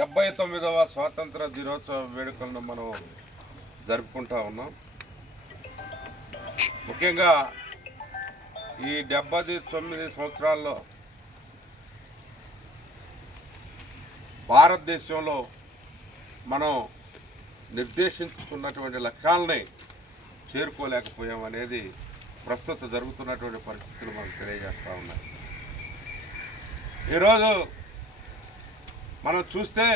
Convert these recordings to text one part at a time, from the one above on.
79వ స్వాతంత్ర దినోత్సవ వేడుకలను మనం జరుపుకుంటా ఉన్నాం. ముఖ్యంగా ఈ 79 సంవత్సరాల్లో భారతదేశంలో మనం నిర్దేశించుకున్నటువంటి లక్ష్యాలని చేరుకోలేకపోయాం అనేది ప్రస్తుతం జరుగుతున్నటువంటి పరిస్థితులు మనకు తెలియజేస్తూ ఉన్నాయి. ఈరోజు మనం చూస్తే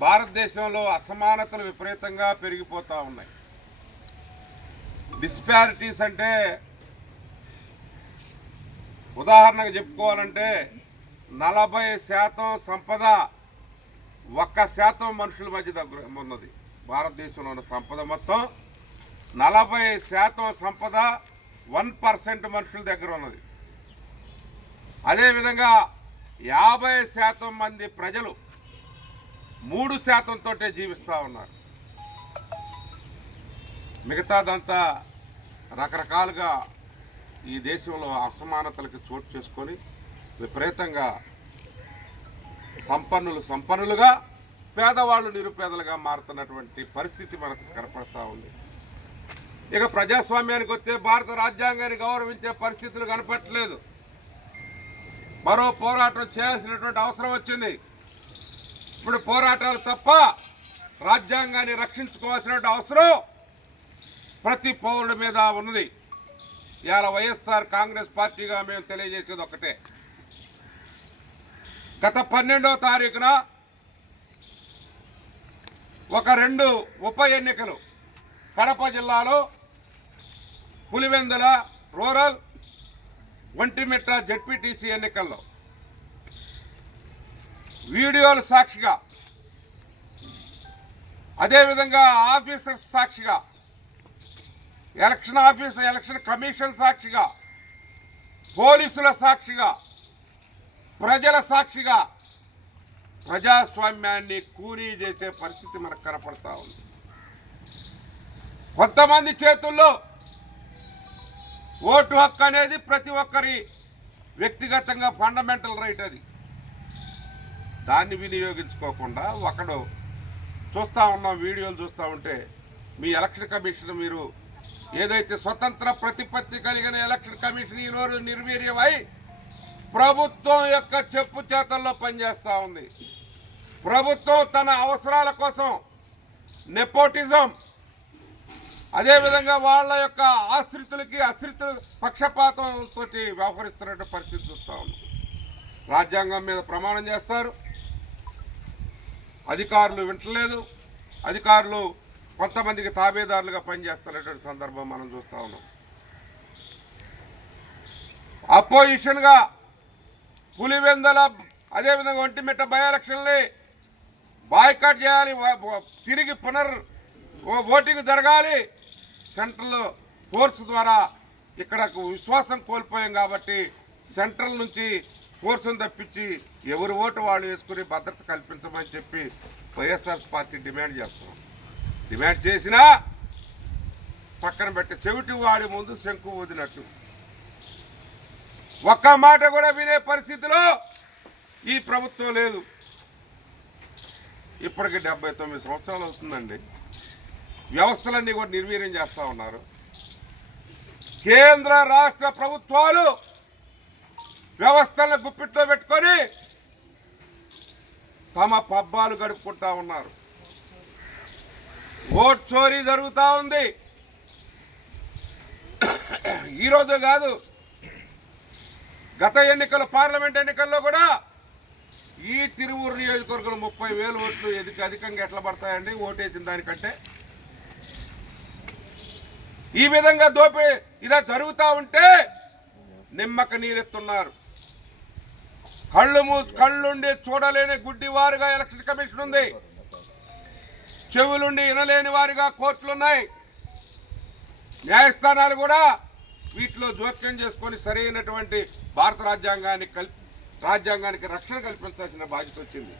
భారతదేశంలో అసమానతలు విపరీతంగా పెరిగిపోతూ ఉన్నాయి. డిస్పారిటీస్ అంటే ఉదాహరణకు చెప్పుకోవాలంటే 40% సంపద 1% మనుషుల మధ్య దగ్గర ఉన్నది. భారతదేశంలో ఉన్న సంపద మొత్తం 40% సంపద 1% మనుషుల దగ్గర ఉన్నది. అదేవిధంగా 50% మంది ప్రజలు 3% తోటే జీవిస్తూ ఉన్నారు. మిగతాదంతా రకరకాలుగా ఈ దేశంలో అసమానతలకు చోటు చేసుకొని విపరీతంగా సంపన్నులుగా పేదవాళ్ళు నిరుపేదలుగా మారుతున్నటువంటి పరిస్థితి మనకు కనపడతా ఉంది. ఇక ప్రజాస్వామ్యానికి వచ్చే భారత రాజ్యాంగాన్ని గౌరవించే పరిస్థితులు కనపడట్లేదు. మరో పోరాటం చేయాల్సినటువంటి అవసరం వచ్చింది. ఇప్పుడు పోరాటాలు తప్ప రాజ్యాంగాన్ని రక్షించుకోవాల్సినటువంటి అవసరం ప్రతి పౌరుడి మీద ఉన్నది. ఇవాళ వైఎస్ఆర్ కాంగ్రెస్ పార్టీగా మేము తెలియజేసేది ఒకటే. గత 12వ తారీఖున ఒక 2 ఉప ఎన్నికలు కడప జిల్లాలో పులివెందుల రూరల్, ఒంటిమిట్ట జెడ్పీటీసీ ఎన్నికల్లో వీడియోలు సాక్షిగా, అదేవిధంగా ఆఫీసర్స్ సాక్షిగా, ఎలక్షన్ కమిషన్ సాక్షిగా, పోలీసుల సాక్షిగా, ప్రజల సాక్షిగా ప్రజాస్వామ్యాన్ని కూనీ చేసే పరిస్థితి మనకు కనపడతా ఉంది. కొంతమంది చేతుల్లో ఓటు హక్కు అనేది ప్రతి ఒక్కరి వ్యక్తిగతంగా ఫండమెంటల్ రైట్. అది దాన్ని వినియోగించుకోకుండా ఒకడు చూస్తూ ఉన్నాం, వీడియోలు చూస్తూ ఉంటే మీ ఎలక్షన్ కమిషన్ మీరు ఏదైతే స్వతంత్ర ప్రతిపత్తి కలిగిన ఎలక్షన్ కమిషన్ ఈరోజు నిర్వీర్యమై ప్రభుత్వం యొక్క చెప్పు చేతల్లో పనిచేస్తూ ఉంది. ప్రభుత్వం తన అవసరాల కోసం నెపోటిజం, అదేవిధంగా వాళ్ళ యొక్క ఆశ్రితులకి అశ్రితుల పక్షపాతంతో వ్యవహరిస్తున్న పరిస్థితి చూస్తూ ఉన్నాం. రాజ్యాంగం మీద ప్రమాణం చేస్తారు, అధికారులు వింటలేదు, అధికారులు కొంతమందికి తాబేదారులుగా పనిచేస్తున్నటువంటి సందర్భం మనం చూస్తూ ఉన్నాం. అపోజిషన్గా పులివెందుల, అదేవిధంగా ఒంటిమిట్ట బై ఎలక్షన్ని బాయ్కాట్ చేయాలి, తిరిగి ఓటింగ్ జరగాలి, సెంట్రల్ ఫోర్స్ ద్వారా ఇక్కడ విశ్వాసం కోల్పోయాం కాబట్టి సెంట్రల్ నుంచి ఫోర్స్ను తప్పించి ఎవరి ఓటు వాళ్ళు వేసుకుని భద్రత కల్పించమని చెప్పి వైఎస్ఆర్ పార్టీ డిమాండ్ చేస్తున్నాం. డిమాండ్ చేసినా పక్కన పెట్టి చెవిటి వాడి ముందు శంకు ఊదినట్టు ఒక్క మాట కూడా వినే పరిస్థితిలో ఈ ప్రభుత్వం లేదు. ఇప్పటికి 79 సంవత్సరాలు అవుతుందండి. వ్యవస్థలన్నీ కూడా నిర్వీర్యం చేస్తూ ఉన్నారు. కేంద్ర రాష్ట్ర ప్రభుత్వాలు వ్యవస్థలను గుప్పిట్లో పెట్టుకొని తమ పబ్బాలు గడుపుకుంటా ఉన్నారు. ఓట్ చోరీ జరుగుతూ ఉంది. ఈరోజు కాదు, గత ఎన్నికలు, పార్లమెంట్ ఎన్నికల్లో కూడా ఈ తిరువూరు నియోజకవర్గంలో 30,000 ఓట్లు అధికంగా ఎట్లా పడతాయండి ఓటేసిన దానికంటే? ఈ విధంగా ఇలా జరుగుతూ ఉంటే నిమ్మక నీరెత్తున్నారు. కళ్ళుండి చూడలేని గుడ్డివారుగా ఎలక్షన్ కమిషన్ ఉంది, చెవులుండి వినలేని వారిగా కోర్టులున్నాయి. న్యాయస్థానాలు కూడా వీటిలో జోక్యం చేసుకొని సరైనటువంటి భారత రాజ్యాంగానికి రక్షణ కల్పించాల్సిన బాధ్యత వచ్చింది.